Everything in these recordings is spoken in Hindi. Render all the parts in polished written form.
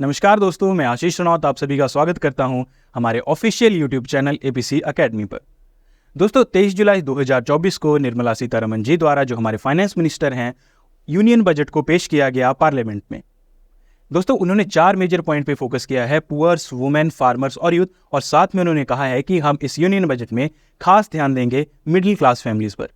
नमस्कार दोस्तों, मैं आशीष रनौत आप सभी का स्वागत करता हूं हमारे official YouTube channel APC academy पर। दोस्तों 23 जुलाई 2024 को निर्मला सीतारमण जी द्वारा, जो हमारे फाइनेंस मिनिस्टर हैं, यूनियन बजट को पेश किया गया पार्लियामेंट में। दोस्तों उन्होंने 4 मेजर पॉइंट पे फोकस किया है, पुअर्स, वुमेन, फार्मर्स और यूथ, और साथ में उन्होंने कहा है कि हम इस यूनियन बजट में खास ध्यान देंगे मिडिल क्लास फैमिलीज पर।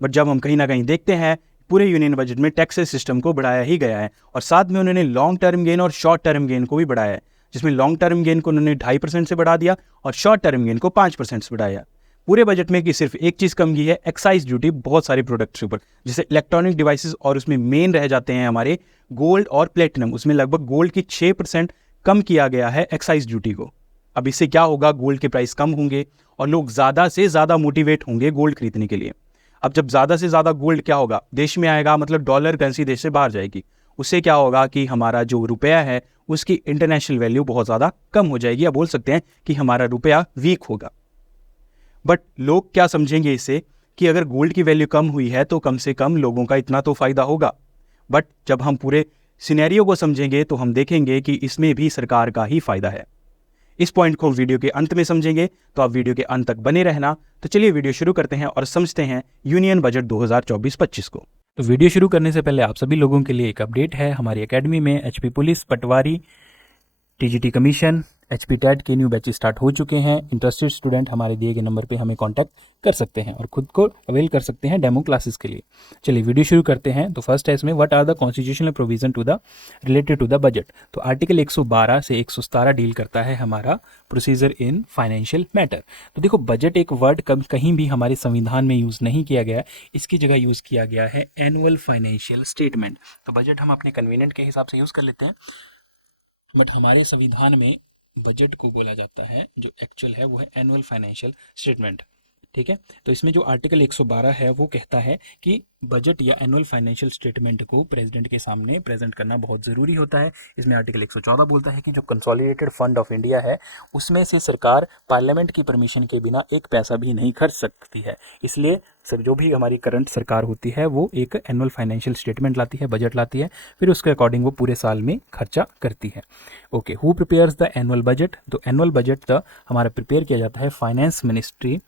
बट जब हम कहीं ना कहीं देखते हैं, पूरे यूनियन बजट में टैक्सेस सिस्टम को बढ़ाया ही गया है, और साथ में उन्होंने लॉन्ग टर्म गेन और शॉर्ट टर्म गेन को भी बढ़ाया है, जिसमें लॉन्ग टर्म गेन को उन्होंने 2.5% से बढ़ा दिया और शॉर्ट टर्म गेन को 5% से बढ़ाया। पूरे बजट में कि सिर्फ एक चीज कम की है, एक्साइज ड्यूटी बहुत सारे प्रोडक्ट्स के ऊपर, जैसे इलेक्ट्रॉनिक डिवाइसेस, और उसमें मेन रह जाते हैं हमारे गोल्ड और प्लेटिनम। उसमें लगभग गोल्ड की 6% कम किया गया है एक्साइज ड्यूटी को। अब इससे क्या होगा, गोल्ड के प्राइस कम होंगे और लोग ज्यादा से ज्यादा मोटिवेट होंगे गोल्ड खरीदने के लिए। अब जब ज्यादा से ज्यादा गोल्ड क्या होगा, देश में आएगा, मतलब डॉलर करेंसी देश से बाहर जाएगी। उससे क्या होगा कि हमारा जो रुपया है उसकी इंटरनेशनल वैल्यू बहुत ज्यादा कम हो जाएगी, या बोल सकते हैं कि हमारा रुपया वीक होगा। बट लोग क्या समझेंगे इससे कि अगर गोल्ड की वैल्यू कम हुई है तो कम से कम लोगों का इतना तो फायदा होगा। बट जब हम पूरे सिनेरियो को समझेंगे तो हम देखेंगे कि इसमें भी सरकार का ही फायदा है। इस पॉइंट को वीडियो के अंत में समझेंगे, तो आप वीडियो के अंत तक बने रहना। तो चलिए वीडियो शुरू करते हैं और समझते हैं यूनियन बजट 2024-25 को। तो वीडियो शुरू करने से पहले आप सभी लोगों के लिए एक अपडेट है। हमारी एकेडमी में एचपी पुलिस, पटवारी, टीजीटी कमीशन, एचपी टेट के न्यू बैचेस स्टार्ट हो चुके हैं। इंटरेस्टेड स्टूडेंट हमारे दिए गए नंबर पे हमें कांटेक्ट कर सकते हैं और खुद को अवेल कर सकते हैं डेमो क्लासेस के लिए। चलिए वीडियो शुरू करते हैं। तो फर्स्ट है इसमें, what are the constitutional provision to the related to the budget. तो आर्टिकल 112 से 117 डील करता है हमारा प्रोसीजर इन फाइनेंशियल मैटर। तो देखो, बजट एक वर्ड कहीं भी हमारे संविधान में यूज नहीं किया गया, इसकी जगह यूज किया गया है एनुअल फाइनेंशियल स्टेटमेंट। तो बजट हम अपने कन्वीनियंट के हिसाब से यूज कर लेते हैं, बट हमारे संविधान में बजट को बोला जाता है, जो एक्चुअल है वो है एनुअल फाइनेंशियल स्टेटमेंट। ठीक है, तो इसमें जो आर्टिकल 112 है वो कहता है कि बजट या एनुअल फाइनेंशियल स्टेटमेंट को प्रेसिडेंट के सामने प्रेजेंट करना बहुत ज़रूरी होता है। इसमें आर्टिकल 114 बोलता है कि जो कंसोलिडेटेड फंड ऑफ इंडिया है उसमें से सरकार पार्लियामेंट की परमिशन के बिना एक पैसा भी नहीं खर्च सकती है। इसलिए सर जो भी हमारी करंट सरकार होती है वो एक एनुअल फाइनेंशियल स्टेटमेंट लाती है, बजट लाती है, फिर उसके अकॉर्डिंग वो पूरे साल में खर्चा करती है। Okay, who prepares the annual budget. तो एनुअल बजट हमारा प्रिपेयर किया जाता है फाइनेंस मिनिस्ट्री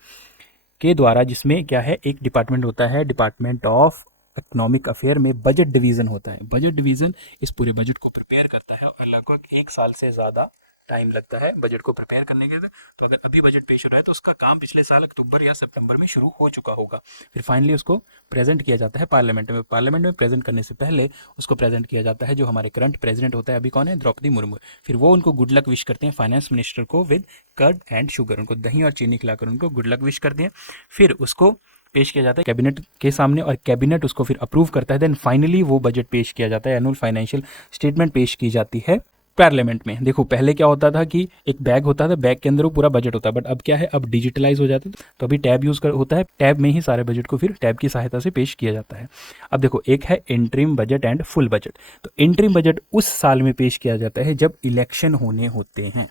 के द्वारा, जिसमें क्या है, एक डिपार्टमेंट होता है, डिपार्टमेंट ऑफ इकोनॉमिक अफेयर में बजट डिवीजन होता है। बजट डिवीजन इस पूरे बजट को प्रिपेयर करता है और लगभग 1 साल से ज़्यादा टाइम लगता है बजट को प्रिपेयर करने के लिए। तो अगर अभी बजट पेश हो रहा है तो उसका काम पिछले साल अक्टूबर या सितंबर में शुरू हो चुका होगा। फिर फाइनली उसको प्रेजेंट किया जाता है पार्लियामेंट में। पार्लियामेंट में प्रेजेंट करने से पहले उसको प्रेजेंट किया जाता है जो हमारे करंट प्रेसिडेंट होता है, अभी कौन है, द्रौपदी मुर्मू। फिर वो उनको गुड लक विश करते हैं, फाइनेंस मिनिस्टर को, विद कर्ड एंड शुगर, उनको दही और चीनी खिलाकर उनको गुड लक विश करते हैं। फिर उसको पेश किया जाता है कैबिनेट के सामने और कैबिनेट उसको फिर अप्रूव करता है। देन फाइनली वो बजट पेश किया जाता है, एनुअल फाइनेंशियल स्टेटमेंट पेश की जाती है पार्लियामेंट में। देखो, पहले क्या होता था कि एक बैग होता था, बैग के अंदर वो पूरा बजट होता है, बट अब क्या है, अब डिजिटलाइज हो जाता है, तो अभी टैब यूज होता है, टैब में ही सारे बजट को फिर टैब की सहायता से पेश किया जाता है। अब देखो, एक है interim budget and full budget. तो इंटरिम बजट उस साल में पेश किया जाता है जब इलेक्शन होने होते हैं।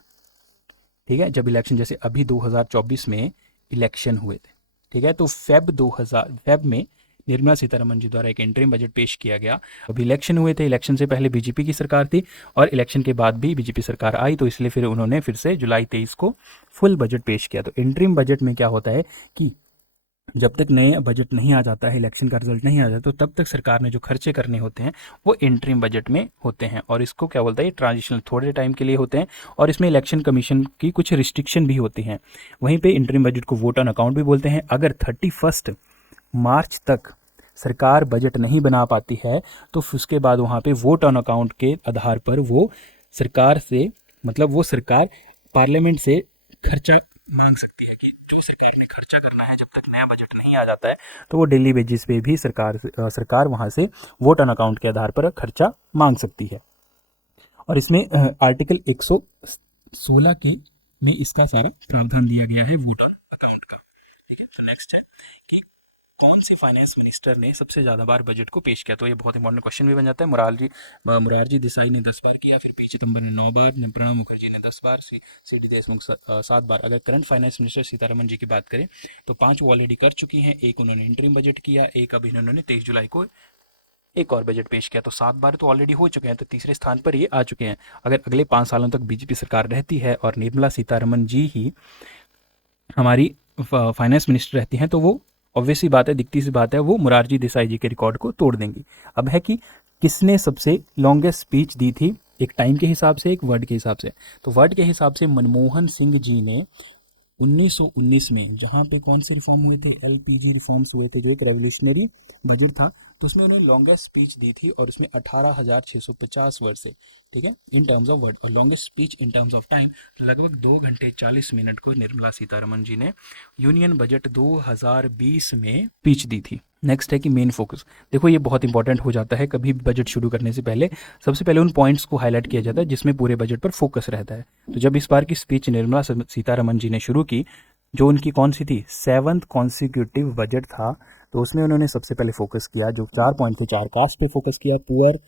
ठीक है, जब इलेक्शन, जैसे अभी 2024 में इलेक्शन हुए थे, ठीक है, तो फेब में निर्मला सीतारमण जी द्वारा एक इंटरिम बजट पेश किया गया। अभी इलेक्शन हुए थे, इलेक्शन से पहले बीजेपी की सरकार थी और इलेक्शन के बाद भी बीजेपी सरकार आई, तो इसलिए फिर उन्होंने फिर से जुलाई 23 को फुल बजट पेश किया। तो इंटरिम बजट में क्या होता है कि जब तक नए बजट नहीं आ जाता है, इलेक्शन का रिजल्ट नहीं आ जाता, तो तब तक सरकार ने जो खर्चे करने होते हैं वो इंटरिम बजट में होते हैं, और इसको क्या बोलता है, ट्रांजिशनल, थोड़े टाइम के लिए होते हैं, और इसमें इलेक्शन कमीशन की कुछ रिस्ट्रिक्शन भी होती हैं। वहीं पे इंटरिम बजट को वोट ऑन अकाउंट भी बोलते हैं। अगर 31 मार्च तक सरकार बजट नहीं बना पाती है तो उसके बाद वहाँ पे वोट ऑन अकाउंट के आधार पर वो सरकार से, मतलब वो सरकार पार्लियामेंट से खर्चा मांग सकती है कि जो सरकार ने खर्चा करना है, जब तक नया बजट नहीं आ जाता है तो वो डेली बेसिस पे भी सरकार वहाँ से वोट ऑन अकाउंट के आधार पर खर्चा मांग सकती है। और इसमें आर्टिकल 116 के में इसका सारा प्रावधान दिया गया है वोट ऑन अकाउंट का। ठीक है, तो नेक्स्ट है कि कौन से फाइनेंस मिनिस्टर ने सबसे ज़्यादा बार बजट को पेश किया। तो ये बहुत इंपॉर्टेंट क्वेश्चन भी बन जाता है। मुरारजी देसाई ने 10 बार किया, फिर पी चिदम्बरम ने 9 बार, प्रणब मुखर्जी ने 10 बार, सी डी देशमुख 7 बार। अगर current finance minister Sitharaman ji की बात करें तो 5 वो ऑलरेडी कर चुकी हैं, एक उन्होंने इंटरिम बजट किया, एक अभी इन्होंने 23 जुलाई को एक और बजट पेश किया। तो 7 बार तो ऑलरेडी हो चुके हैं, तो तीसरे स्थान पर ये आ चुके हैं। अगर अगले 5 सालों तक बीजेपी सरकार रहती है और निर्मला सीतारमण जी ही हमारी फाइनेंस मिनिस्टर रहती हैं, तो वो ऑब्वियस सी बात है, दिखती सी बात है, वो मोरारजी देसाई जी के रिकॉर्ड को तोड़ देंगी। अब है कि किसने सबसे लॉन्गेस्ट स्पीच दी थी, एक टाइम के हिसाब से, एक वर्ड के हिसाब से। तो वर्ड के हिसाब से मनमोहन सिंह जी ने 1919 में, जहाँ पे कौन से रिफॉर्म हुए थे, एलपीजी रिफॉर्म्स हुए थे, जो एक रेवोल्यूशनरी बजट था, तो उसमें उन्होंने लॉन्गेस्ट स्पीच दी थी और उसमें 18,650 वर्ड से, ठीक है, इन टर्म्स ऑफ वर्ड। और longest speech in terms of time लगभग 2 घंटे 40 मिनट को निर्मला सीतारमण जी ने यूनियन बजट 2020 में स्पीच दी थी। नेक्स्ट है कि मेन फोकस। देखो ये बहुत इंपॉर्टेंट हो जाता है कभी बजट शुरू करने से पहले, सबसे पहले उन पॉइंट्स को हाईलाइट किया जाता है जिसमें पूरे बजट पर फोकस रहता है। तो जब इस बार की स्पीच निर्मला सीतारमण जी ने शुरू की, जो उनकी कौन सी थी, 7th कॉन्सिक्यूटिव बजट था, तो उसमें उन्होंने सबसे पहले फोकस किया, जो 4 पॉइंट थे, 4 कास्ट पे फोकस किया, पुअर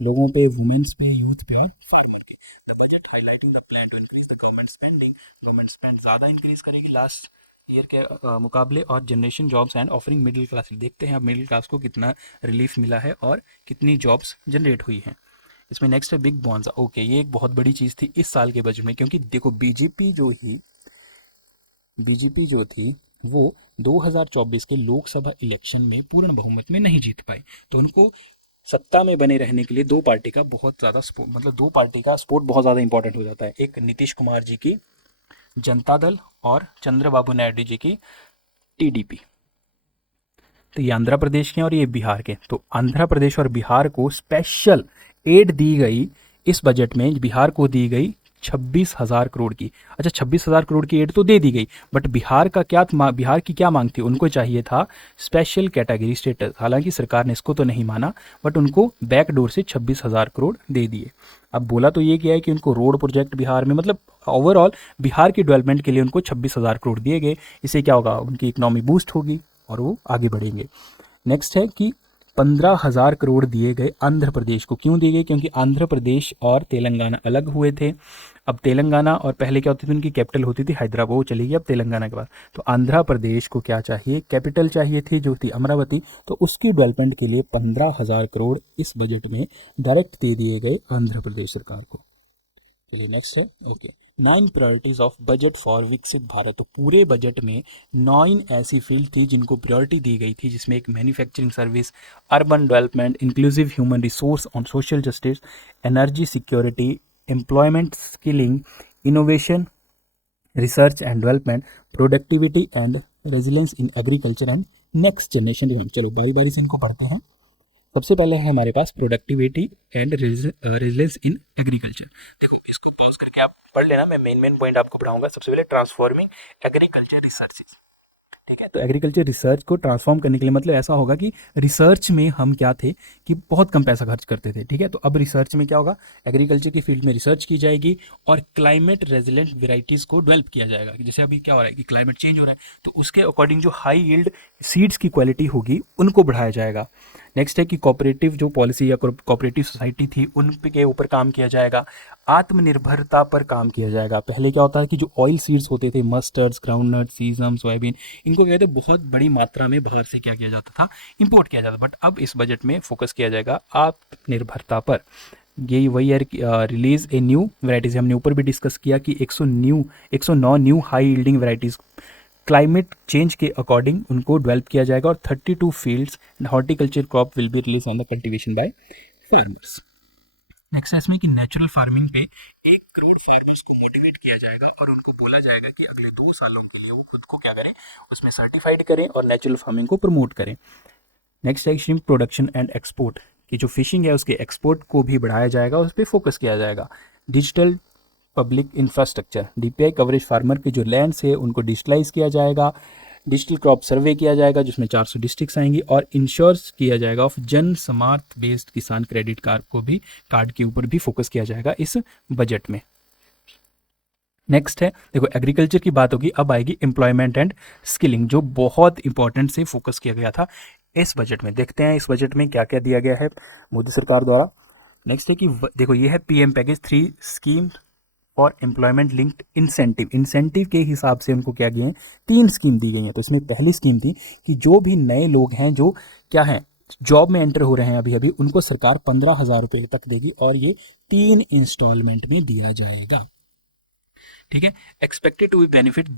लोगों पे, वुमेन्स पे, यूथ पे और फार्मर के। The budget highlighting the plan to increase the government spending, government spend ज़्यादा इंक्रीज करेगी लास्ट ईयर के मुकाबले, और generation jobs and offering middle class. देखते हैं अब मिडिल क्लास को कितना रिलीफ मिला है और कितनी जॉब्स जनरेट हुई हैं। इसमें नेक्स्ट है बिग बोनस। ओके, ये एक बहुत बड़ी चीज़ थी इस साल के बजट में, क्योंकि देखो बीजेपी जो थी वो 2024 के लोकसभा इलेक्शन में पूर्ण बहुमत में नहीं जीत पाई। तो उनको सत्ता में बने रहने के लिए दो पार्टी का बहुत ज़्यादा सपोर्ट, मतलब दो पार्टी का सपोर्ट बहुत ज़्यादा इंपॉर्टेंट हो जाता है। एक नीतीश कुमार जी की जनता दल और चंद्रबाबू नायडू जी की टीडीपी। तो ये आंध्र प्रदेश के और ये बिहार के। तो आंध्र प्रदेश और बिहार को स्पेशल एड दी गई इस बजट में, बिहार को दी गई 26,000 करोड़ की। अच्छा, 26,000 करोड़ की एड तो दे दी गई, बट बिहार की क्या मांग थी, उनको चाहिए था स्पेशल कैटेगरी स्टेटस। हालांकि सरकार ने इसको तो नहीं माना, बट उनको बैकडोर से 26,000 करोड़ दे दिए। अब बोला तो ये किया है कि उनको रोड प्रोजेक्ट बिहार में, मतलब ओवरऑल बिहार की डेवलपमेंट के लिए उनको 26,000 करोड़ दिए गए। इससे क्या होगा, उनकी इकोनॉमी बूस्ट होगी और वो आगे बढ़ेंगे। नेक्स्ट है कि 15,000 करोड़ दिए गए आंध्र प्रदेश को। क्यों दिए गए, क्योंकि आंध्र प्रदेश और तेलंगाना अलग हुए थे। अब तेलंगाना, और पहले क्या होती थी, उनकी कैपिटल होती थी हैदराबाद, वो चली गई अब तेलंगाना के बाद। तो आंध्र प्रदेश को क्या चाहिए, कैपिटल चाहिए थी जो थी अमरावती। तो उसकी डेवलपमेंट के लिए 15,000 करोड़ इस बजट में डायरेक्ट दे दिए गए आंध्र प्रदेश सरकार को। चलिए नेक्स्ट है, okay, 9 priorities of budget for विकसित भारत। तो पूरे बजट में 9 ऐसी फील्ड थी जिनको प्रायोरिटी दी गई थी, जिसमें एक manufacturing service, urban development, inclusive human resource on social justice, energy security, employment skilling, innovation, research and development, productivity and resilience in agriculture and next generation. चलो बारी बारी से इनको पढ़ते हैं। सबसे पहले है हमारे पास productivity and resilience in agriculture. देखो इसको पॉज करके आप पढ़ लेना, मैं मेन पॉइंट आपको पढ़ाऊंगा। सबसे पहले ट्रांसफॉर्मिंग एग्रीकल्चर रिसर्चेज, ठीक है। तो एग्रीकल्चर रिसर्च को ट्रांसफॉर्म करने के लिए मतलब ऐसा होगा कि रिसर्च में हम क्या थे कि बहुत कम पैसा खर्च करते थे, ठीक है। तो अब रिसर्च में क्या होगा, एग्रीकल्चर की फील्ड में रिसर्च की जाएगी और क्लाइमेट रेजिलेंट वेराइटीज़ को डेवलप किया जाएगा। जैसे अभी क्या हो रहा है कि क्लाइमेट चेंज हो रहा है, तो उसके अकॉर्डिंग जो हाई यील्ड सीड्स की क्वालिटी होगी उनको बढ़ाया जाएगा। नेक्स्ट है कि कोऑपरेटिव जो पॉलिसी या कोऑपरेटिव सोसाइटी थी उन के ऊपर काम किया जाएगा। आत्मनिर्भरता पर काम किया जाएगा। पहले क्या होता है कि जो ऑयल सीड्स होते थे, मस्टर्ड्स, ग्राउंडनट, सीजम, सोयाबीन, इनको कहते हैं बहुत बड़ी मात्रा में बाहर से क्या किया जाता था, इंपोर्ट किया जाता था। बट अब इस बजट में फोकस किया जाएगा आत्मनिर्भरता पर। यही वही है, रिलीज ए न्यू वैराइटीज। हमने ऊपर भी डिस्कस किया कि 109 new high yielding varieties climate change के अकॉर्डिंग उनको डेवलप किया जाएगा। और 32 fields horticulture crop will be release on the cultivation by farmers. Next है इसमें कि नेचुरल फार्मिंग पे 1 करोड़ फार्मर्स को मोटिवेट किया जाएगा और उनको बोला जाएगा कि अगले 2 सालों के लिए वो खुद को क्या करें, उसमें सर्टिफाइड करें और नेचुरल फार्मिंग को प्रमोट करें। नेक्स्ट है श्रिम्प प्रोडक्शन एंड एक्सपोर्ट, की जो फिशिंग है उसके एक्सपोर्ट को भी बढ़ाया जाएगा, उस पर फोकस किया जाएगा। Digital public infrastructure, DPI coverage, farmer के जो लैंड्स है उनको डिजिटलाइज किया जाएगा। डिजिटल क्रॉप सर्वे किया जाएगा जिसमें 400 डिस्ट्रिक्ट्स आएंगी और इंश्योर्स किया जाएगा ऑफ जन समार्थ बेस्ड किसान क्रेडिट कार्ड के ऊपर भी फोकस किया जाएगा इस बजट में। नेक्स्ट है, देखो एग्रीकल्चर की बात होगी, अब आएगी एम्प्लॉयमेंट एंड स्किलिंग, जो बहुत इंपॉर्टेंट से फोकस किया गया था इस बजट में। देखते हैं इस बजट में क्या क्या दिया गया है मोदी सरकार द्वारा। नेक्स्ट है कि देखो ये है पीएम पैकेज 3 स्कीम और एम्प्लॉयमेंट लिंक्ड इंसेंटिव के हिसाब से उनको क्या गए हैं, 3 स्कीम दी गई हैं। तो इसमें पहली स्कीम थी कि जो भी नए लोग हैं जो क्या हैं, जॉब में एंटर हो रहे हैं अभी अभी, उनको सरकार 15,000 रुपये तक देगी और ये 3 इंस्टॉलमेंट में दिया जाएगा। ठीक है। Expected to be benefit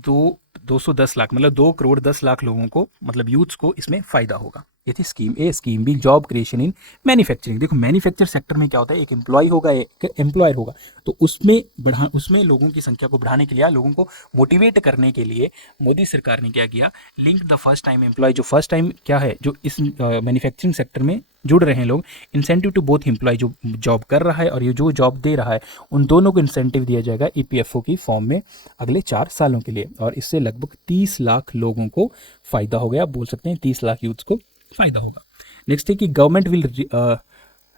210 lakh, मतलब 2 करोड़ 10 लाख लोगों को, मतलब यूथ्स को इसमें फायदा होगा। ये थी scheme A. Scheme B, job creation in manufacturing. देखो मैन्युफैक्चर सेक्टर में क्या होता है, एक एम्प्लॉय होगा, एक एम्प्लॉयर होगा, तो उसमें लोगों की संख्या को बढ़ाने के लिए, लोगों को मोटिवेट करने के लिए मोदी सरकार ने क्या किया, link the first time employ, जो फर्स्ट टाइम क्या है, जो इस मैन्युफैक्चरिंग सेक्टर में जुड़ रहे हैं लोग, इंसेंटिव टू बोथ एम्प्लॉय, जो जॉब कर रहा है और ये जो जॉब दे रहा है, उन दोनों को इंसेंटिव दिया जाएगा ईपीएफओ की फॉर्म में अगले 4 सालों के लिए, और इससे लगभग 30 लाख लोगों को फायदा हो गया। आप बोल सकते हैं 30 लाख यूथ्स को फायदा होगा। नेक्स्ट है कि government will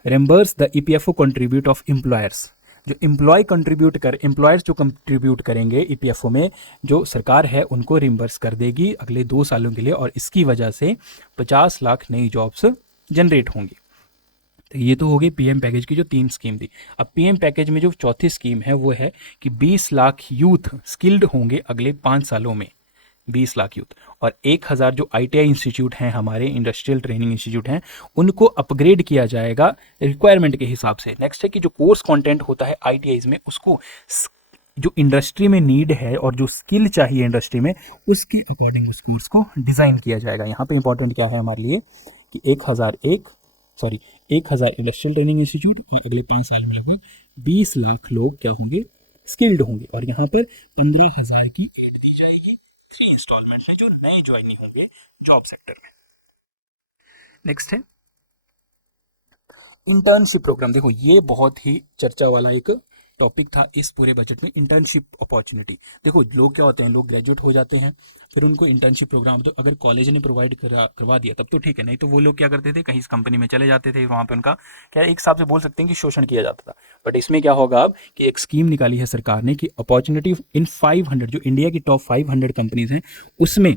reimburse the EPFO contribute of employers. जो एम्प्लॉयर्स जो कंट्रीब्यूट करेंगे ईपीएफओ में, जो सरकार है उनको रिम्बर्स कर देगी अगले 2 सालों के लिए, और इसकी वजह से 50 लाख नई जॉब्स जनरेट होंगी। तो ये तो हो गई पीएम पैकेज की जो 3 स्कीम थी। अब पीएम पैकेज में जो चौथी स्कीम है वो है कि 20 लाख यूथ स्किल्ड होंगे अगले 5 सालों में, 20 लाख यूथ, और 1000 जो आईटीआई इंस्टीट्यूट हैं, हमारे इंडस्ट्रियल ट्रेनिंग इंस्टीट्यूट हैं, उनको अपग्रेड किया जाएगा रिक्वायरमेंट के हिसाब से। नेक्स्ट है कि जो कोर्स कंटेंट होता है आईटीआईज में, उसको जो इंडस्ट्री में नीड है और जो स्किल चाहिए इंडस्ट्री में, उसके अकॉर्डिंग उस कोर्स को डिज़ाइन किया जाएगा। यहाँ पे इंपॉर्टेंट क्या है हमारे लिए कि 1000 इंडस्ट्रियल ट्रेनिंग इंस्टीट्यूट, और अगले 5 साल में लगभग 20 लाख लोग क्या होंगे, स्किल्ड होंगे, और यहाँ पर 15,000 की एड दी जाएगी। 3 इंस्टॉलमेंट है जो नए ज्वाइनिंग होंगे जॉब सेक्टर में। नेक्स्ट है इंटर्नशिप प्रोग्राम। देखो ये बहुत ही चर्चा वाला एक टॉपिक था इस पूरे बजट में, इंटर्नशिप अपॉर्चुनिटी। देखो लोग क्या होते हैं, लोग ग्रेजुएट हो जाते हैं, फिर उनको इंटर्नशिप प्रोग्राम, तो अगर कॉलेज ने प्रोवाइड करवा दिया तब तो ठीक है, नहीं तो वो लोग क्या करते थे, कहीं इस कंपनी में चले जाते थे, वहाँ पे उनका क्या एक हिसाब से बोल सकते हैं कि शोषण किया जाता था। बट इसमें क्या होगा अब कि एक स्कीम निकाली है सरकार ने कि अपॉर्चुनिटी इन 500, जो इंडिया की टॉप 500 कंपनीज हैं, उसमें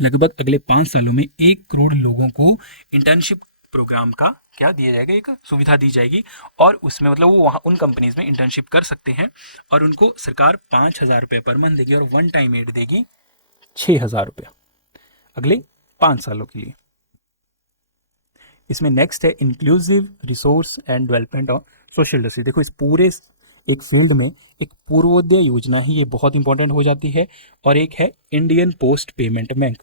लगभग अगले 5 सालों में 1 करोड़ लोगों को इंटर्नशिप प्रोग्राम का क्या दिया जाएगा, एक सुविधा दी जाएगी, और उसमें मतलब वो वहाँ उन कंपनीज में इंटर्नशिप कर सकते हैं, और उनको सरकार 5,000 रुपये पर मंथ देगी, और वन टाइम एड देगी 6,000 रुपया अगले 5 सालों के लिए। इसमें नेक्स्ट है inclusive resource and development of social industry. देखो इस पूरे एक फील्ड में एक पूर्वोदय योजना ही ये बहुत इंपॉर्टेंट हो जाती है, और एक है इंडियन पोस्ट पेमेंट बैंक।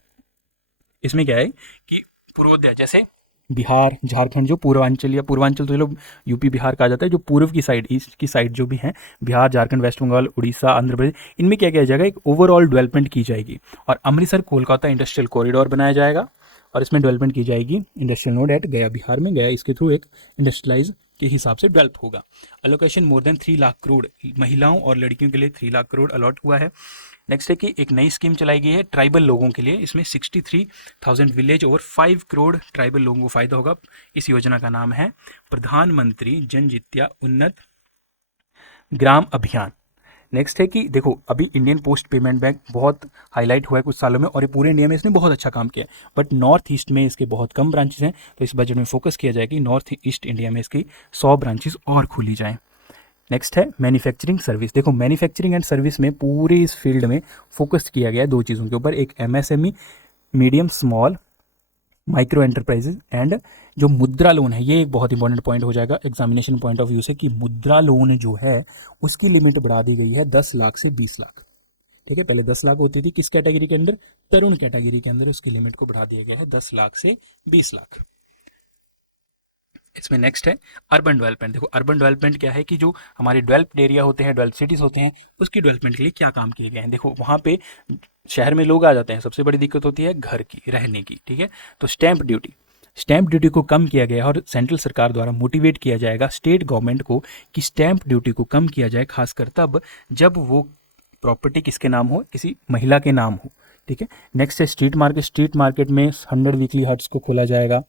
इसमें क्या है कि पूर्वोदय, जैसे बिहार झारखंड, जो पूर्वांचल या पूर्वांचल तो लोग यूपी बिहार कहा जाता है, जो पूर्व की साइड, ईस्ट की साइड जो भी हैं, बिहार झारखंड वेस्ट बंगाल उड़ीसा आंध्र प्रदेश, इनमें क्या किया जाएगा, एक ओवरऑल डेवलपमेंट की जाएगी, और अमृतसर कोलकाता इंडस्ट्रियल कॉरिडोर बनाया जाएगा, और इसमें डेवलपमेंट की जाएगी इंडस्ट्रियल नोड एट गया बिहार में, गया इसके थ्रू एक इंडस्ट्रियलाइज के हिसाब से डेवलप होगा। Allocation more than 3 lakh crore महिलाओं और लड़कियों के लिए 3 लाख करोड़ अलॉट हुआ है। नेक्स्ट है कि एक नई स्कीम चलाई गई है ट्राइबल लोगों के लिए, इसमें 63,000 विलेज ओवर 5 करोड़ ट्राइबल लोगों को फायदा होगा। इस योजना का नाम है प्रधानमंत्री जनजित्या उन्नत ग्राम अभियान। नेक्स्ट है कि देखो अभी इंडियन पोस्ट पेमेंट बैंक बहुत हाईलाइट हुआ है कुछ सालों में, और ये पूरे इंडिया में इसने बहुत अच्छा काम किया है, बट नॉर्थ ईस्ट में इसके बहुत कम ब्रांचेस हैं, तो इस बजट में फोकस किया जाए कि नॉर्थ ईस्ट इंडिया में इसकी 100 ब्रांचेस और खुली जाएं। नेक्स्ट है मैन्युफैक्चरिंग सर्विस। देखो मैन्युफैक्चरिंग एंड सर्विस में पूरे इस फील्ड में फोकस किया गया है 2 चीज़ों के ऊपर, एक MSME, medium small micro enterprises, and जो मुद्रा लोन है, ये एक बहुत इंपॉर्टेंट पॉइंट हो जाएगा एग्जामिनेशन पॉइंट ऑफ व्यू से, कि मुद्रा लोन जो है उसकी लिमिट बढ़ा दी गई है 10 लाख से 20 लाख। ठीक है, पहले 10 लाख होती थी किस कैटेगरी के अंदर, तरुण कैटेगरी के अंदर, उसकी लिमिट को बढ़ा दिया गया है 10 लाख से 20 लाख। इसमें नेक्स्ट है अर्बन डेवलपमेंट। देखो अर्बन डेवलपमेंट क्या है कि जो हमारे डेवलप्ड एरिया होते हैं, डेवलप सिटीज़ होते हैं, उसकी डेवलपमेंट के लिए क्या काम किए गए हैं। देखो वहाँ पे शहर में लोग आ जाते हैं, सबसे बड़ी दिक्कत होती है घर की, रहने की। ठीक है, तो स्टैंप ड्यूटी को कम किया गया है, और सेंट्रल सरकार द्वारा मोटिवेट किया जाएगा स्टेट गवर्नमेंट को कि स्टैंप ड्यूटी को कम किया जाए, खासकर तब जब वो प्रॉपर्टी किसके नाम हो, किसी महिला के नाम हो। ठीक है, नेक्स्ट है स्ट्रीट मार्केट में 100 वीकली हट्स को खोला जाएगा,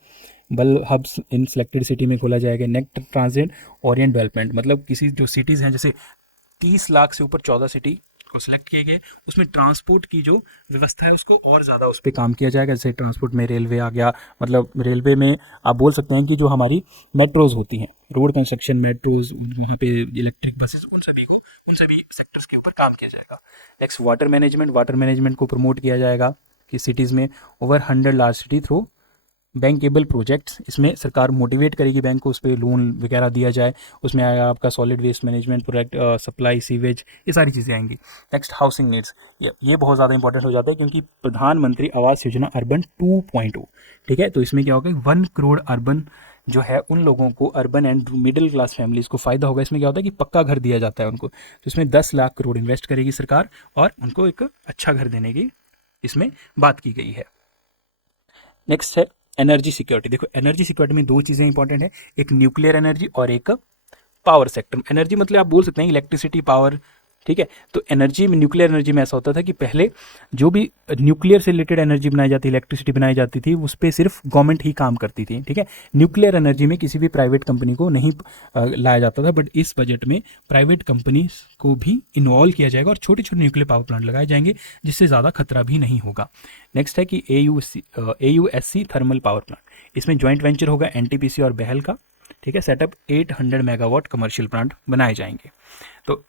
बल हब्स इन सिलेक्टेड सिटी में खोला जाएगा। नेक्स्ट ट्रांजिट ओरिएंट डेवलपमेंट, मतलब किसी जो सिटीज़ हैं, जैसे 30 लाख से ऊपर 14 सिटी को सिलेक्ट किए गए, उसमें ट्रांसपोर्ट की जो व्यवस्था है उसको और ज़्यादा उस पर काम किया जाएगा। जैसे ट्रांसपोर्ट में रेलवे आ गया, मतलब रेलवे में आप बोल सकते हैं कि जो हमारी मेट्रोज होती हैं, रोड कंस्ट्रक्शन मेट्रोज, वहाँ पे इलेक्ट्रिक बसेस, उन सभी सेक्टर्स के ऊपर काम किया जाएगा। नेक्स्ट वाटर मैनेजमेंट को प्रमोट किया जाएगा कि सिटीज़ में over 100 large city through bankable projects, इसमें सरकार मोटिवेट करेगी बैंक को, उस पर लोन वगैरह दिया जाए। उसमें आएगा आपका solid waste management project, supply sewage, ये सारी चीज़ें आएंगी। नेक्स्ट हाउसिंग नीड्स, ये बहुत ज़्यादा इंपॉर्टेंट हो जाता है क्योंकि प्रधानमंत्री आवास योजना अर्बन 2.0, ठीक है। तो इसमें क्या होगा, 1 करोड़ अर्बन जो है उन लोगों को, urban and middle class families को फ़ायदा होगा। इसमें क्या होता है कि पक्का घर दिया जाता है उनको, तो इसमें 10 लाख करोड़ इन्वेस्ट करेगी सरकार और उनको एक अच्छा घर देने की इसमें बात की गई है। नेक्स्ट है एनर्जी सिक्योरिटी। देखो एनर्जी सिक्योरिटी में दो चीज़ें इंपॉर्टेंट है, एक न्यूक्लियर एनर्जी और एक पावर सेक्टर। एनर्जी मतलब आप बोल सकते हैं इलेक्ट्रिसिटी, पावर, ठीक है। तो एनर्जी में, न्यूक्लियर एनर्जी में ऐसा होता था कि पहले जो भी न्यूक्लियर से रिलेटेड एनर्जी बनाई जाती, इलेक्ट्रिसिटी बनाई जाती थी, उस पर सिर्फ गवर्नमेंट ही काम करती थी, ठीक है। न्यूक्लियर एनर्जी में किसी भी प्राइवेट कंपनी को नहीं लाया जाता था, बट इस बजट में प्राइवेट कंपनी को भी इन्वॉल्व किया जाएगा और छोटे छोटे न्यूक्लियर पावर प्लांट लगाए जाएंगे जिससे ज़्यादा खतरा भी नहीं होगा। नेक्स्ट है कि AUSC थर्मल पावर प्लांट, इसमें ज्वाइंट वेंचर होगा NTPC और BHEL का, ठीक है। सेटअप 800 मेगावाट कमर्शियल प्लांट बनाए जाएंगे। तो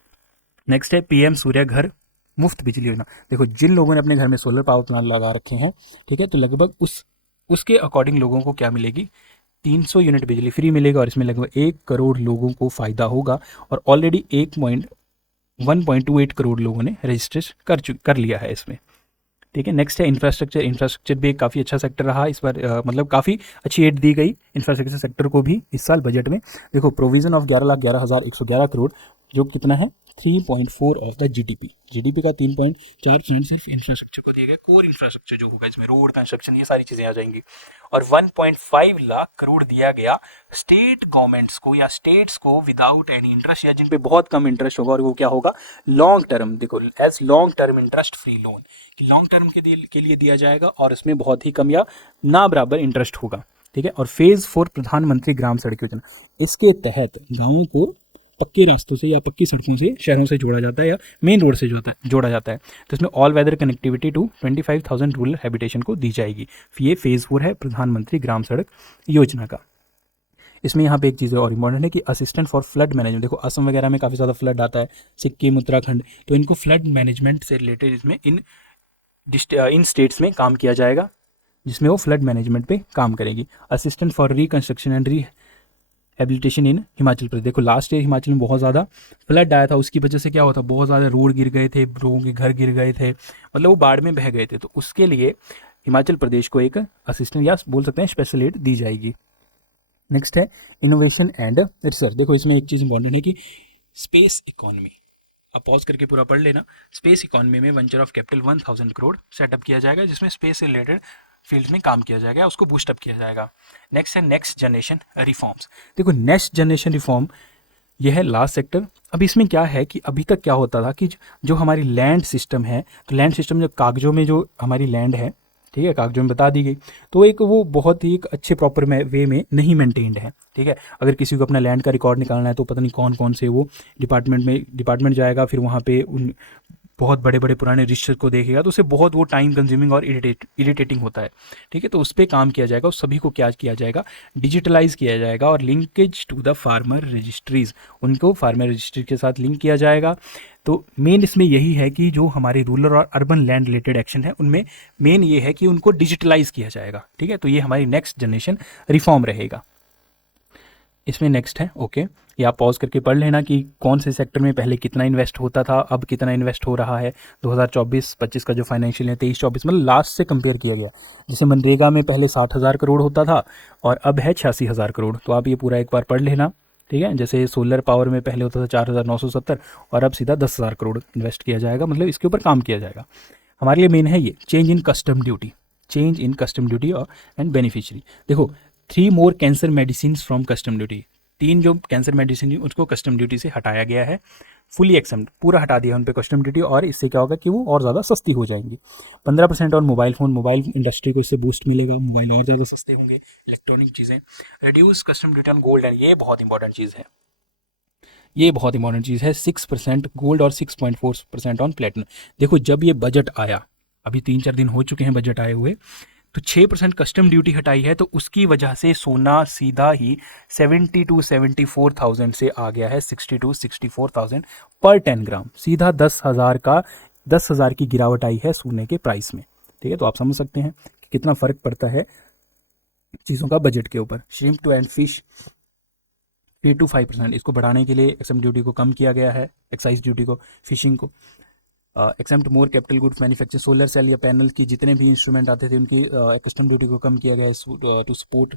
नेक्स्ट है PM सूर्य घर मुफ्त बिजली योजना। देखो जिन लोगों ने अपने घर में सोलर पावर प्लांट लगा रखे हैं, ठीक है, तो लगभग उसके अकॉर्डिंग लोगों को क्या मिलेगी, 300 यूनिट बिजली फ्री मिलेगा और इसमें लगभग 1 करोड़ लोगों को फ़ायदा होगा और ऑलरेडी 1.28 करोड़ लोगों ने रजिस्ट्रेशन कर लिया है इसमें, ठीक है। नेक्स्ट है इंफ्रास्ट्रक्चर। इंफ्रास्ट्रक्चर भी एक काफ़ी अच्छा सेक्टर रहा इस बार, मतलब काफ़ी अच्छी एड दी गई इंफ्रास्ट्रक्चर सेक्टर को भी इस साल बजट में। देखो प्रोविजन ऑफ 11,11,111 करोड़, जो कितना है 3.4 ऑफ द जीडीपी का 3.4% सिर्फ इंफ्रास्ट्रक्चर को दिया गया। कोर इंफ्रास्ट्रक्चर जो होगा इसमें रोड कंस्ट्रक्शन, ये सारी चीज़ें आ जाएंगी। और 1.5 लाख करोड़ दिया गया स्टेट गवर्नमेंट्स को या स्टेट्स को विदाउट एनी इंटरेस्ट, या जिन पे बहुत कम इंटरेस्ट होगा, और वो क्या होगा, लॉन्ग टर्म। देखो as long term interest free loan, long term के लिए दिया जाएगा और इसमें बहुत ही कम या ना बराबर इंटरेस्ट होगा, ठीक है। और फेज 4 प्रधानमंत्री ग्राम सड़क योजना, इसके तहत गाँवों को पक्के रास्तों से या पक्की सड़कों से शहरों से जोड़ा जाता है या मेन रोड से जोड़ा जाता है। तो इसमें all weather connectivity to 25,000 rural habitation को दी जाएगी। ये फेज़ 4 है प्रधानमंत्री ग्राम सड़क योजना का। इसमें यहाँ पे एक चीज़ और इम्पॉर्टेंट है कि असिस्टेंट फॉर फ्लड मैनेजमेंट। देखो असम वगैरह में काफ़ी ज़्यादा फ्लड आता है, सिक्किम, उत्तराखंड, तो इनको फ्लड मैनेजमेंट से रिलेटेड इसमें इन स्टेट्स में काम किया जाएगा, जिसमें वो फ्लड मैनेजमेंट पे काम करेगी। Assistant for reconstruction and rehabilitation in Himachal Pradesh. देखो लास्ट ईयर हिमाचल में बहुत ज़्यादा फ्लड आया था, उसकी वजह से क्या हुआ था, बहुत ज़्यादा रोड गिर गए थे, लोगों के घर गिर गए थे, मतलब वो बाढ़ में बह गए थे। तो उसके लिए हिमाचल प्रदेश को एक असिस्टेंट या बोल सकते हैं स्पेशल एड दी जाएगी। नेक्स्ट है इनोवेशन एंड रिसर्च। देखो इसमें एक चीज़ इंपॉर्टेंट है कि स्पेस इकोनॉमी, आप पॉज करके पूरा पढ़ लेना। स्पेस इकोनॉमी में venture of capital 1000 crore setup किया जाएगा, जिसमें स्पेस से रिलेटेड फील्ड में काम किया जाएगा, उसको बूस्टअप किया जाएगा। नेक्स्ट है नेक्स्ट जनरेशन रिफॉर्म्स। देखो नेक्स्ट जनरेशन रिफॉर्म यह है लास्ट सेक्टर। अब इसमें क्या है कि अभी तक क्या होता था कि जो हमारी लैंड सिस्टम है, तो लैंड सिस्टम जो कागजों में जो हमारी लैंड है, ठीक है, कागजों में बता दी गई, तो एक वो बहुत ही एक अच्छे प्रॉपर वे में नहीं मेंटेन्ड है, ठीक है। अगर किसी को अपना लैंड का रिकॉर्ड निकालना है तो पता नहीं कौन कौन से वो डिपार्टमेंट जाएगा, फिर वहाँ पे उन बहुत बड़े बड़े पुराने रजिस्टर को देखेगा, तो उससे बहुत वो टाइम कंज्यूमिंग और इरिटेटिंग होता है, ठीक है। तो उस पर काम किया जाएगा, उस सभी को क्या किया जाएगा, डिजिटलाइज किया जाएगा और linkage to the farmer registries, उनको फार्मर रजिस्ट्री के साथ लिंक किया जाएगा। तो मेन इसमें यही है कि जो हमारे रूरल और अर्बन लैंड रिलेटेड एक्शन है उनमें मेन ये है कि उनको डिजिटलाइज किया जाएगा, ठीक है। तो ये हमारी नेक्स्ट जनरेशन रिफॉर्म रहेगा। इसमें नेक्स्ट है ओके, ये आप पॉज करके पढ़ लेना कि कौन से सेक्टर में पहले कितना इन्वेस्ट होता था, अब कितना इन्वेस्ट हो रहा है। 2024-25 का जो फाइनेंशियल है 23-24 मतलब लास्ट से कंपेयर किया गया। जैसे मनरेगा में पहले 60,000 करोड़ होता था और अब है 86,000 करोड़, तो आप ये पूरा एक बार पढ़ लेना, ठीक है। जैसे सोलर पावर में पहले होता था 4,970 और अब सीधा 10,000 करोड़ इन्वेस्ट किया जाएगा, मतलब इसके ऊपर काम किया जाएगा। हमारे लिए मेन है ये चेंज इन कस्टम ड्यूटी और एंड बेनिफिशियरी। देखो 3 more cancer medicine from custom duty, 3 जो कैंसर मेडिसिन उसको कस्टम ड्यूटी से हटाया गया है, फुली एक्सम्प्ट, पूरा हटा दिया उन पे कस्टम ड्यूटी, और इससे क्या होगा कि वो और ज़्यादा सस्ती हो जाएंगी। 15% on mobile phone, mobile industry को इससे बूस्ट मिलेगा, मोबाइल और ज़्यादा सस्ते होंगे, इलेक्ट्रॉनिक चीज़ें। Reduce custom duty on gold, and ये बहुत इंपॉर्टेंट चीज़ है, 6% गोल्ड और 6.4% ऑन प्लेटिनम। देखो जब ये बजट आया, अभी 3-4 दिन हो चुके हैं बजट आए हुए, तो 6% कस्टम ड्यूटी हटाई है, तो उसकी वजह से सोना सीधा ही 72-74,000 से आ गया है 62-64,000 पर 10 ग्राम। सीधा 10,000 की गिरावट आई है सोने के प्राइस में, ठीक है। तो आप समझ सकते हैं कि कितना फ़र्क पड़ता है चीज़ों का बजट के ऊपर। Shrimp two and fish 3 to 5%, इसको बढ़ाने के लिए एक्सम ड्यूटी को कम किया गया है, एक्साइज ड्यूटी को, फिशिंग को। Except more capital goods manufacture, solar cell या पैनल की जितने भी इंस्ट्रूमेंट आते थे उनकी कस्टम ड्यूटी को कम किया गया है to support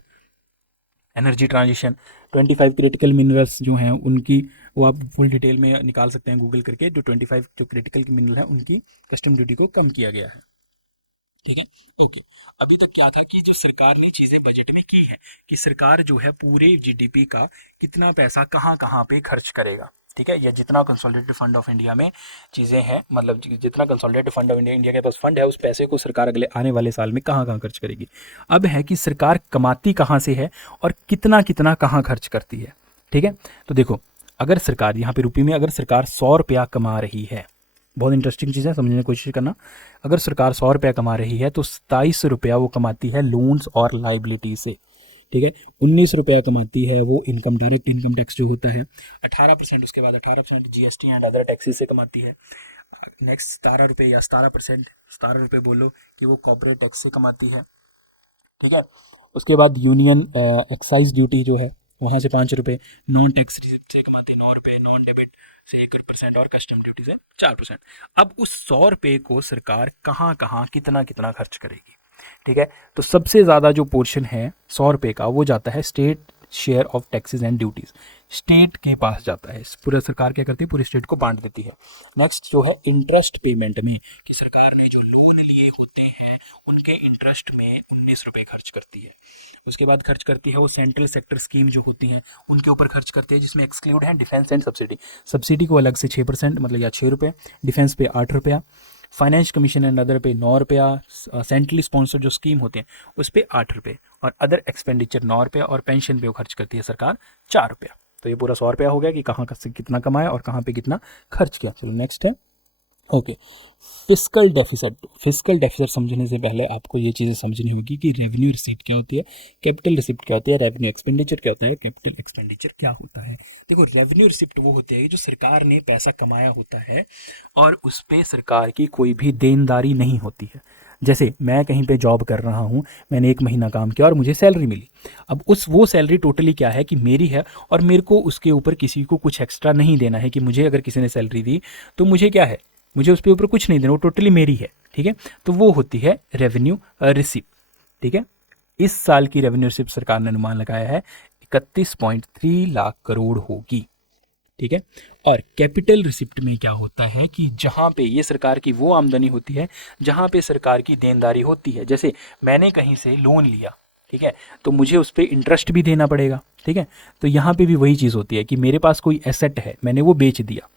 energy transition. 25 critical minerals जो हैं उनकी, वो आप फुल डिटेल में निकाल सकते हैं गूगल करके, जो 25 जो क्रिटिकल मिनरल हैं उनकी कस्टम ड्यूटी को कम किया गया है। ठीक है, ओके। अभी तक क्या था कि जो सरकार ने चीज़ें बजट में की है कि सरकार जो है पूरे जीडीपी का कितना पैसा कहाँ कहाँ पे खर्च करेगा। ठीक है, या जितना कंसोलिडेटेड फंड ऑफ इंडिया में चीज़ें हैं, मतलब जितना कंसोलिडेटेड फंड ऑफ इंडिया के पास फंड है, उस पैसे को सरकार अगले आने वाले साल में कहाँ कहाँ खर्च करेगी। अब है कि सरकार कमाती कहाँ से है और कितना कितना कहाँ खर्च करती है। ठीक है, तो देखो, अगर सरकार यहाँ पे रुपये में अगर सरकार 100 रुपया कमा रही है, बहुत इंटरेस्टिंग चीज़ है, समझने की कोशिश करना। अगर सरकार 100 रुपया कमा रही है तो 27 रुपया वो कमाती है लोन्स और लाइबिलिटी से। ठीक है, 19 रुपया कमाती है वो इनकम, डायरेक्ट इनकम टैक्स जो होता है 18%, उसके बाद 18% जीएसटी एंड अदर टैक्सेस से कमाती है। नेक्स्ट 17 रुपये या 17%, 17 रुपये बोलो कि वो कॉर्पोरेट टैक्स से कमाती है। ठीक है, उसके बाद यूनियन एक्साइज ड्यूटी जो है वहाँ से 5 रुपये, नॉन टैक्स से कमाते 9 रुपये, नॉन डेबिट से 1% और कस्टम ड्यूटी से 4%। अब उस 100 रुपये को सरकार कहाँ कहाँ कितना कितना खर्च करेगी। ठीक है, तो सबसे ज़्यादा जो पोर्शन है 100 रुपये का वो जाता है state share of taxes and duties, state के पास जाता है। पूरा सरकार क्या करती है, पूरी स्टेट को बांट देती है। नेक्स्ट जो है इंटरेस्ट पेमेंट में, कि सरकार ने जो लोन लिए होते हैं उनके इंटरेस्ट में 19 रुपये खर्च करती है। उसके बाद खर्च करती है वो सेंट्रल सेक्टर स्कीम जो होती हैं उनके ऊपर खर्च करती है, जिसमें एक्सक्लूड है डिफेंस एंड सब्सिडी। सब्सिडी को अलग से 6% मतलब या 6 रुपये, डिफेंस पे 8 रुपया, फाइनेंस कमीशन एंड अदर पे 9 रुपया, सेंट्रली स्पॉन्सर जो स्कीम होते हैं उस पर 8 रुपये, और अदर एक्सपेंडिचर 9 रुपया, और पेंशन पे वो खर्च करती है सरकार 4 रुपया। तो ये पूरा 100 रुपया हो गया कि कहाँ से कितना कमाया और कहाँ पे कितना खर्च किया। चलो नेक्स्ट है, okay, fiscal deficit. Fiscal deficit समझने से पहले आपको ये चीज़ें समझनी होगी कि रेवेन्यू रिसिप्ट क्या होती है, कैपिटल रिसिप्ट क्या होती है, रेवेन्यू एक्सपेंडिचर क्या होता है, कैपिटल एक्सपेंडिचर क्या होता है। देखो, रेवेन्यू रिसिप्ट वो होते हैं जो सरकार ने पैसा कमाया होता है और उस पर सरकार की कोई भी देनदारी नहीं होती है। जैसे मैं कहीं पे जॉब कर रहा हूँ, मैंने 1 महीना काम किया और मुझे सैलरी मिली। अब वो सैलरी टोटली क्या है कि मेरी है, और मेरे को उसके ऊपर किसी को कुछ एक्स्ट्रा नहीं देना है। कि मुझे अगर किसी ने सैलरी दी तो मुझे क्या है, मुझे उस पर ऊपर कुछ नहीं देना, वो टोटली मेरी है। ठीक है, तो वो होती है रेवेन्यू रिसिप्ट। ठीक है, इस साल की रेवेन्यू रिसिप्ट सरकार ने अनुमान लगाया है 31.3 लाख करोड़ होगी। ठीक है, और कैपिटल रिसिप्ट में क्या होता है कि जहां पे ये सरकार की वो आमदनी होती है जहां पे सरकार की देनदारी होती है। जैसे मैंने कहीं से लोन लिया, ठीक है, तो मुझे उस पर इंटरेस्ट भी देना पड़ेगा। ठीक है, तो यहाँ पे भी वही चीज़ होती है कि मेरे पास कोई एसेट है, मैंने वो बेच दिया।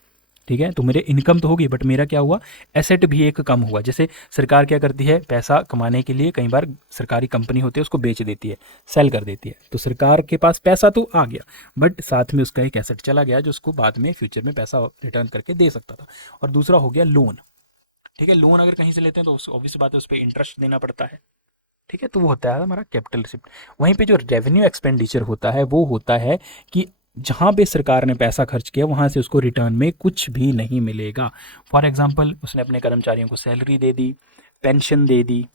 ठीक है, तो मेरे इनकम तो होगी, बट मेरा क्या हुआ, एसेट भी एक कम हुआ। जैसे सरकार क्या करती है, पैसा कमाने के लिए कई बार सरकारी कंपनी होती है उसको बेच देती है, सेल कर देती है, तो सरकार के पास पैसा तो आ गया बट साथ में उसका एक एसेट चला गया जो उसको बाद में फ्यूचर में पैसा रिटर्न करके दे सकता था। और दूसरा हो गया लोन। ठीक है, लोन अगर कहीं से लेते हैं तो ऑब्वियस बात है उस पर इंटरेस्ट देना पड़ता है। ठीक है, तो वो होता है हमारा कैपिटल रिसिप्ट। वहीं पे जो रेवेन्यू एक्सपेंडिचर होता है वो होता है कि जहाँ पे सरकार ने पैसा खर्च किया वहाँ से उसको रिटर्न में कुछ भी नहीं मिलेगा। फॉर एग्जांपल, उसने अपने कर्मचारियों को सैलरी दे दी, पेंशन दे दी,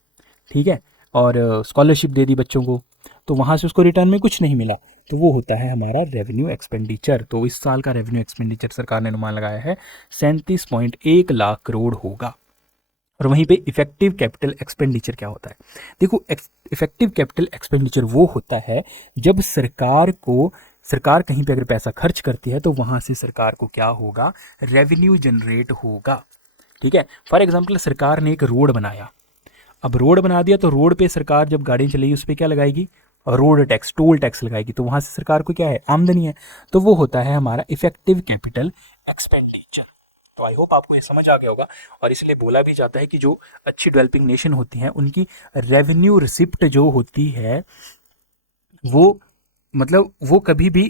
ठीक है, और स्कॉलरशिप दे दी बच्चों को, तो वहाँ से उसको रिटर्न में कुछ नहीं मिला, तो वो होता है हमारा रेवेन्यू एक्सपेंडिचर। तो इस साल का रेवेन्यू एक्सपेंडिचर सरकार ने अनुमान लगाया है 37.1 लाख करोड़ होगा। और वहीं पे इफेक्टिव कैपिटल एक्सपेंडिचर क्या होता है, देखो, इफेक्टिव कैपिटल एक्सपेंडिचर वो होता है जब सरकार कहीं पे अगर पैसा खर्च करती है तो वहाँ से सरकार को क्या होगा, रेवेन्यू जनरेट होगा। ठीक है, फॉर एग्जांपल सरकार ने एक रोड बनाया, अब रोड बना दिया तो रोड पे सरकार जब गाड़ी चलेगी उस पर क्या लगाएगी, रोड टैक्स, टोल टैक्स लगाएगी, तो वहाँ से सरकार को क्या है, आमदनी है, तो वो होता है हमारा इफेक्टिव कैपिटल एक्सपेंडिचर। तो आई होप आपको ये समझ आ गया होगा। और इसलिए बोला भी जाता है कि जो अच्छी डेवलपिंग नेशन होती हैं उनकी रेवेन्यू रिसिप्ट जो होती है वो मतलब वो कभी भी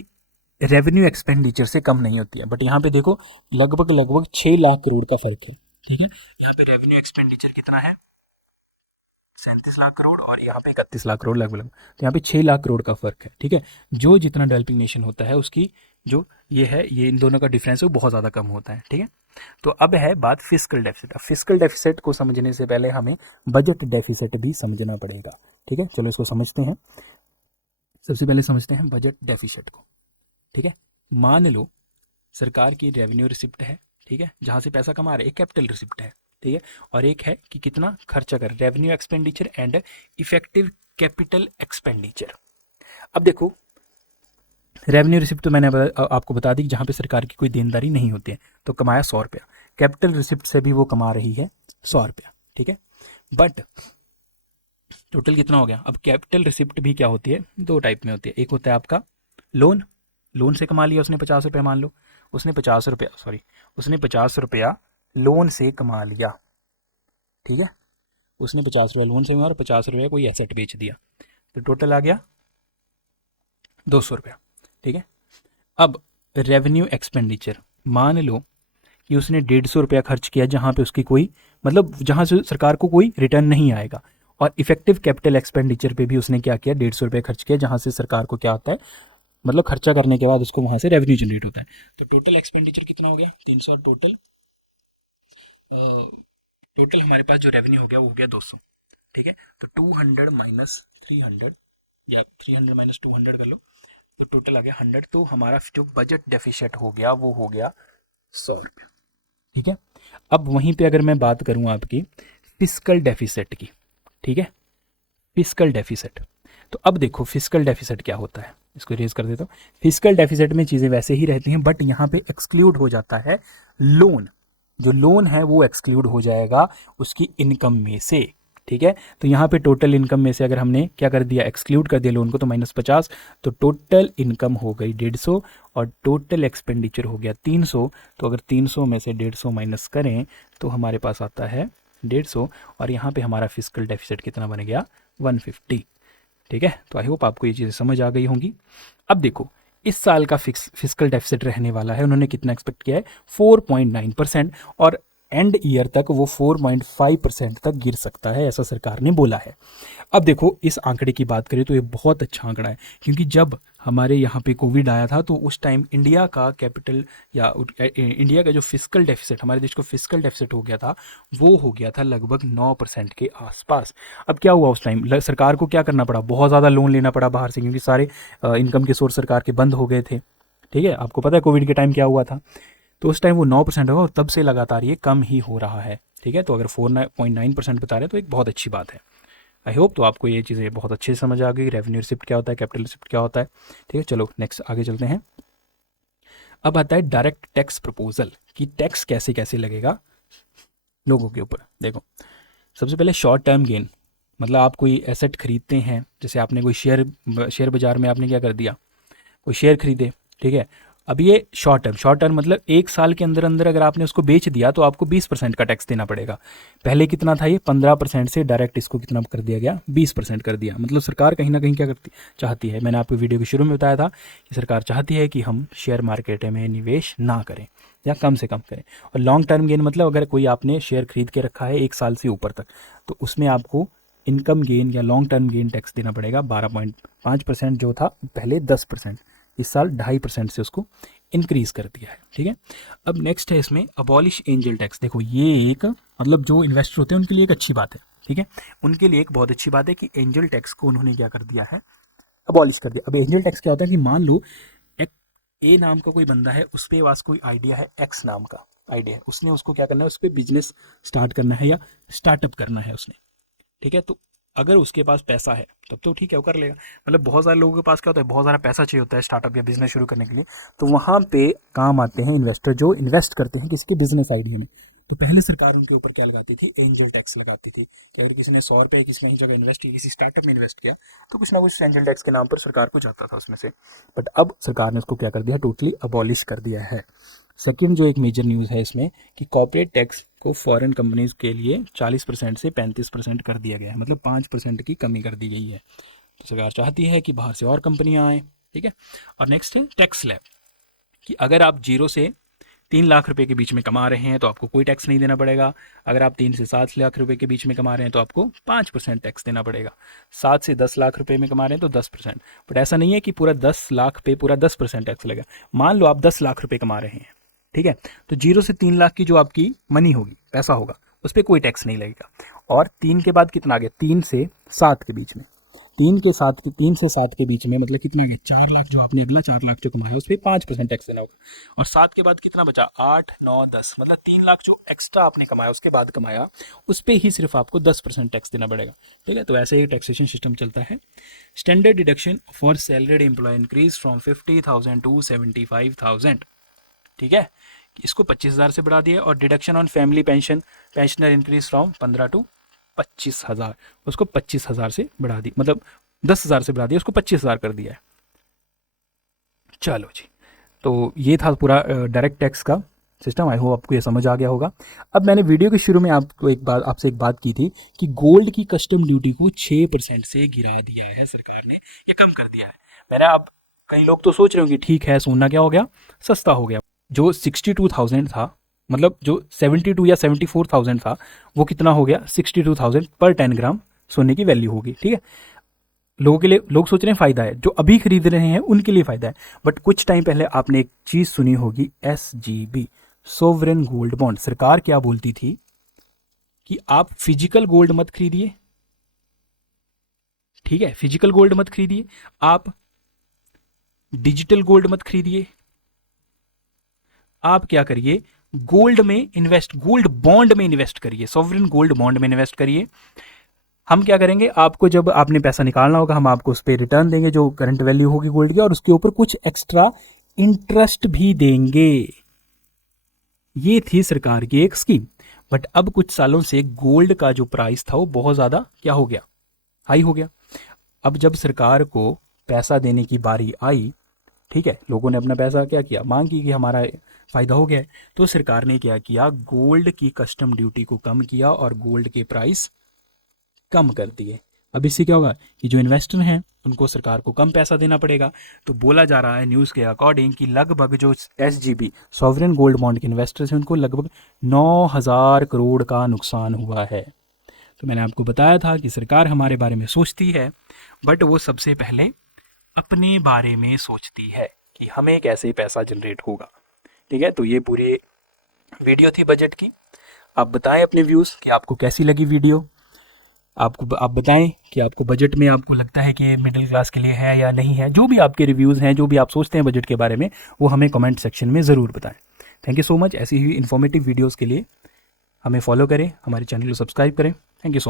रेवेन्यू एक्सपेंडिचर से कम नहीं होती है। बट यहाँ पे देखो लगभग 6 लाख करोड़ का फर्क है। ठीक है, यहाँ पे रेवेन्यू एक्सपेंडिचर कितना है, 37 लाख करोड़, और यहाँ पे 31 लाख करोड़ लगभग, तो यहाँ पे 6 लाख करोड़ का फर्क है। ठीक है, जो जितना डेवलपिंग नेशन होता है उसकी जो ये इन दोनों का डिफरेंस है वो बहुत ज़्यादा कम होता है। ठीक है, तो अब है बात फिस्कल डेफिसिट। अब फिस्कल डेफिसिट को समझने से पहले हमें बजट डेफिसिट भी समझना पड़ेगा। ठीक है, चलो इसको समझते हैं। सबसे पहले समझते हैं बजट डेफिसिट को। ठीक है, मान लो सरकार की रेवेन्यू रिसिप्ट है, ठीक है, जहाँ से पैसा कमा रहे, एक कैपिटल रिसिप्ट है, ठीक है, और एक है कि कितना खर्चा कर, revenue expenditure and effective capital expenditure. अब देखो, रेवेन्यू रिसिप्ट तो मैंने आपको बता दी, जहाँ पे सरकार की कोई देनदारी नहीं होती है, तो कमाया 100 रुपया। कैपिटल रिसिप्ट से भी वो कमा रही है 100 रुपया, ठीक है, बट टोटल कितना हो गया। अब कैपिटल रिसिप्ट भी क्या होती है, दो टाइप में होती है। एक होता है आपका लोन, लोन से कमा लिया उसने 50 रुपया, मान लो उसने 50 रुपया, सॉरी उसने 50 रुपया लोन से कमा लिया, ठीक है, उसने 50 रुपया लोन से कमा और 50 रुपया कोई एसेट बेच दिया, तो टोटल आ गया 200 रुपया, ठीक है। अब रेवेन्यू एक्सपेंडिचर, मान लो कि उसने 150 रुपया खर्च किया, जहाँ पे उसकी कोई मतलब जहाँ से सरकार को कोई रिटर्न नहीं आएगा, और इफेक्टिव कैपिटल एक्सपेंडिचर पे भी उसने क्या किया, 150 रुपये खर्च किया, जहाँ से सरकार को क्या आता है, मतलब खर्चा करने के बाद उसको वहाँ से रेवेन्यू जनरेट होता है। तो टोटल एक्सपेंडिचर कितना हो गया, 300, और टोटल हमारे पास जो रेवेन्यू हो गया वो हो गया 200, ठीक है। तो 200 माइनस 300 या 300 माइनस 200 कर लो, तो टोटल आ गया 100। तो हमारा जो बजट डेफिसिट हो गया वो हो गया 100 रुपये, ठीक है। अब वहीं पे अगर मैं बात करूं आपकी फिस्कल डेफिसिट की, ठीक है, फिस्कल डेफिसिट, तो अब देखो फिस्कल डेफिसिट क्या होता है, इसको रेज कर देता हूँ। फिस्कल डेफिसिट में चीज़ें वैसे ही रहती हैं, बट यहाँ पे एक्सक्लूड हो जाता है लोन, जो लोन है वो एक्सक्लूड हो जाएगा उसकी इनकम में से, ठीक है। तो यहाँ पे टोटल इनकम में से अगर हमने क्या कर दिया, एक्सक्लूड कर दिया लोन को, तो -50, तो टोटल इनकम हो गई 150 और टोटल एक्सपेंडिचर हो गया 300। तो अगर 300 में से 150 माइनस करें तो हमारे पास आता है 150, और यहाँ पे हमारा फिस्कल डेफिसिट कितना बन गया, 150, ठीक है। तो आई होप आपको ये चीज़ें समझ आ गई होंगी। अब देखो इस साल का फिस्कल डेफिसिट रहने वाला है, उन्होंने कितना एक्सपेक्ट किया है, 4.9%, और एंड ईयर तक वो 4.5% तक गिर सकता है, ऐसा सरकार ने बोला है। अब देखो इस आंकड़े की बात करें तो ये बहुत अच्छा आंकड़ा है, क्योंकि जब हमारे यहाँ पे कोविड आया था तो उस टाइम इंडिया का कैपिटल या इंडिया का जो फिस्कल डेफिसिट, हमारे देश को फिस्कल डेफिसिट हो गया था, वो हो गया था लगभग 9% के आसपास। अब क्या हुआ उस टाइम, सरकार को क्या करना पड़ा, बहुत ज़्यादा लोन लेना पड़ा बाहर से, क्योंकि सारे इनकम के सोर्स सरकार के बंद हो गए थे, ठीक है। आपको पता है कोविड के टाइम क्या हुआ था, तो उस टाइम वो 9% होगा, और तब से लगातार ये कम ही हो रहा है, ठीक है। तो अगर 4.9% बता रहे हैं तो एक बहुत अच्छी बात है। आई होप तो आपको ये चीज़ें बहुत अच्छे से समझ आ गई, रेवेन्यू रिसिप्ट क्या होता है, कैपिटल रिसिप्ट क्या होता है, ठीक है। चलो नेक्स्ट आगे चलते हैं। अब आता है डायरेक्ट टैक्स प्रपोजल, कि टैक्स कैसे कैसे लगेगा लोगों के ऊपर। देखो सबसे पहले शॉर्ट टर्म गेन, मतलब आप कोई एसेट खरीदते हैं, जैसे आपने कोई शेयर बाजार में आपने क्या कर दिया, कोई शेयर खरीदे, ठीक है। अब ये शॉर्ट टर्म मतलब एक साल के अंदर अंदर अगर आपने उसको बेच दिया तो आपको 20% का टैक्स देना पड़ेगा। पहले कितना था, ये 15% से डायरेक्ट इसको कितना कर दिया गया, 20% कर दिया। मतलब सरकार कहीं ना कहीं क्या करती चाहती है, मैंने आपको वीडियो के शुरू में बताया था कि सरकार चाहती है कि हम शेयर मार्केट में निवेश ना करें या कम से कम करें। और लॉन्ग टर्म गेन मतलब अगर कोई आपने शेयर खरीद के रखा है 1 साल से ऊपर तक, तो उसमें आपको इनकम गेन या लॉन्ग टर्म गेन टैक्स देना पड़ेगा 12.5%, जो था पहले 10%, इस साल 2.5% से उसको इंक्रीज कर दिया है, ठीक है। अब नेक्स्ट है इसमें अबॉलिश एंजल टैक्स। देखो ये एक मतलब जो इन्वेस्टर होते हैं उनके लिए एक अच्छी बात है, ठीक है, उनके लिए एक बहुत अच्छी बात है कि एंजल टैक्स को उन्होंने क्या कर दिया है, अबॉलिश कर दिया। अब एंजल टैक्स क्या होता है कि मान लो एक ए नाम का कोई बंदा है, उस पर पास कोई आइडिया है, एक्स नाम का आइडिया है, उसने उसको क्या करना है, उस पर बिजनेस स्टार्ट करना है या स्टार्टअप करना है उसने, ठीक है। तो अगर उसके पास पैसा है तब तो ठीक है, वो कर लेगा। मतलब बहुत सारे लोगों के पास क्या होता है, बहुत सारा पैसा चाहिए होता है स्टार्टअप या बिजनेस शुरू करने के लिए, तो वहाँ पे काम आते हैं इन्वेस्टर जो इन्वेस्ट करते हैं किसी के बिजनेस आइडिया में। तो पहले सरकार उनके ऊपर क्या लगाती थी, एंजल टैक्स लगाती थी, कि अगर किसी ने 100 रुपये किसी कहीं जगह इन्वेस्ट किया, किसी स्टार्टअप में इन्वेस्ट किया, तो कुछ ना कुछ एंजल टैक्स के नाम पर सरकार को जाता था उसमें से। बट अब सरकार ने उसको क्या कर दिया, टोटली अबॉलिश कर दिया है। सेकेंड जो एक मेजर न्यूज़ है इसमें कि कॉर्पोरेट टैक्स को फॉरेन कंपनीज के लिए 40% से 35% कर दिया गया है, मतलब 5% की कमी कर दी गई है। तो सरकार चाहती है कि बाहर से और कंपनियां आएँ, ठीक है। और नेक्स्ट है टैक्स स्लैब, कि अगर आप 0 से 3 लाख रुपए के बीच में कमा रहे हैं तो आपको कोई टैक्स नहीं देना पड़ेगा। अगर आप 3 से 7 लाख रुपए के बीच में कमा रहे हैं तो आपको 5% टैक्स देना पड़ेगा। 7 से 10 लाख रुपए में कमा रहे हैं तो 10%। बट ऐसा नहीं है कि पूरा 10 लाख पे पूरा 10% टैक्स लगेगा। मान लो आप 10 लाख रुपए कमा रहे हैं, ठीक है, तो 0 से 3 लाख की जो आपकी मनी होगी, पैसा होगा, उस पर कोई टैक्स नहीं लगेगा। और 3 के बाद कितना आ गया, 3 से 7 के बीच में, 3 से 7 के बीच में, मतलब कितना गया 4 लाख, जो आपने अगला 4 लाख जो कमाया उस पर 5% टैक्स देना होगा। और 7 के बाद कितना बचा, 8, 9, 10, मतलब 3 लाख जो एक्स्ट्रा आपने कमाया उसके बाद कमाया, उस पर ही सिर्फ आपको 10% टैक्स देना पड़ेगा। ठीक है, तो ऐसे ही टैक्सेशन सिस्टम चलता है। Standard deduction for salaried employ increase from 50,000 to 75,000। ठीक है, इसको 25,000 से बढ़ा दिया। और deduction on family pensioner increase from 15 to 25,000, उसको 25,000 से बढ़ा दी, मतलब 10,000 से बढ़ा दिया, उसको 25,000 कर दिया है। चलो जी, तो ये था पूरा डायरेक्ट टैक्स का सिस्टम। आई होप आपको ये समझ आ गया होगा। अब मैंने वीडियो के शुरू में आपसे एक बात की थी कि गोल्ड की कस्टम ड्यूटी को 6% से गिरा दिया है सरकार ने, ये कम कर दिया है। मैंने, अब कई लोग तो सोच रहे होंगे ठीक है, सोना क्या हो गया, सस्ता हो गया। जो 62,000 था, मतलब जो 72 या 74,000 था, वो कितना हो गया, 62,000 पर 10 ग्राम सोने की वैल्यू होगी। ठीक है, लोगों के लिए, लोग सोच रहे हैं फ़ायदा है, जो अभी खरीद रहे हैं उनके लिए फ़ायदा है। बट कुछ टाइम पहले आपने एक चीज़ सुनी होगी, SGB, सोवरेन गोल्ड बॉन्ड। सरकार क्या बोलती थी कि आप फिजिकल गोल्ड मत खरीदिए, ठीक है, फिजिकल गोल्ड मत खरीदिए, आप डिजिटल गोल्ड मत खरीदिए, आप क्या करिए, गोल्ड में इन्वेस्ट, गोल्ड बॉन्ड में इन्वेस्ट करिए, सॉवरेन गोल्ड बॉन्ड में इन्वेस्ट करिए। हम क्या करेंगे, आपको जब आपने पैसा निकालना होगा, हम आपको उस पर रिटर्न देंगे जो करंट वैल्यू होगी गोल्ड की, और उसके ऊपर कुछ एक्स्ट्रा इंटरेस्ट भी देंगे। ये थी सरकार की एक स्कीम। बट अब कुछ सालों से गोल्ड का जो प्राइस था वो बहुत ज़्यादा क्या हो गया, हाई हो गया। अब जब सरकार को पैसा देने की बारी आई, ठीक है, लोगों ने अपना पैसा क्या किया, मांग की कि हमारा फ़ायदा हो गया है, तो सरकार ने क्या किया, गोल्ड की कस्टम ड्यूटी को कम किया और गोल्ड के प्राइस कम कर दिए। अब इससे क्या होगा कि जो इन्वेस्टर हैं उनको सरकार को कम पैसा देना पड़ेगा। तो बोला जा रहा है न्यूज़ के अकॉर्डिंग कि लगभग जो SGB सॉवरेन गोल्ड बॉन्ड के इन्वेस्टर्स हैं उनको लगभग 9,000 करोड़ का नुकसान हुआ है। तो मैंने आपको बताया था कि सरकार हमारे बारे में सोचती है, बट वो सबसे पहले अपने बारे में सोचती है कि हमें कैसे पैसा जनरेट होगा। ठीक है, तो ये पूरी वीडियो थी बजट की। आप बताएं अपने व्यूज़ कि आपको कैसी लगी वीडियो। आप बताएं कि आपको बजट में आपको लगता है कि मिडिल क्लास के लिए है या नहीं है। जो भी आपके रिव्यूज़ हैं, जो भी आप सोचते हैं बजट के बारे में, वो हमें कमेंट सेक्शन में ज़रूर बताएं। Thank you so much. ऐसी ही इन्फॉर्मेटिव वीडियोज़ के लिए हमें फॉलो करें, हमारे चैनल को सब्सक्राइब करें। Thank you so much.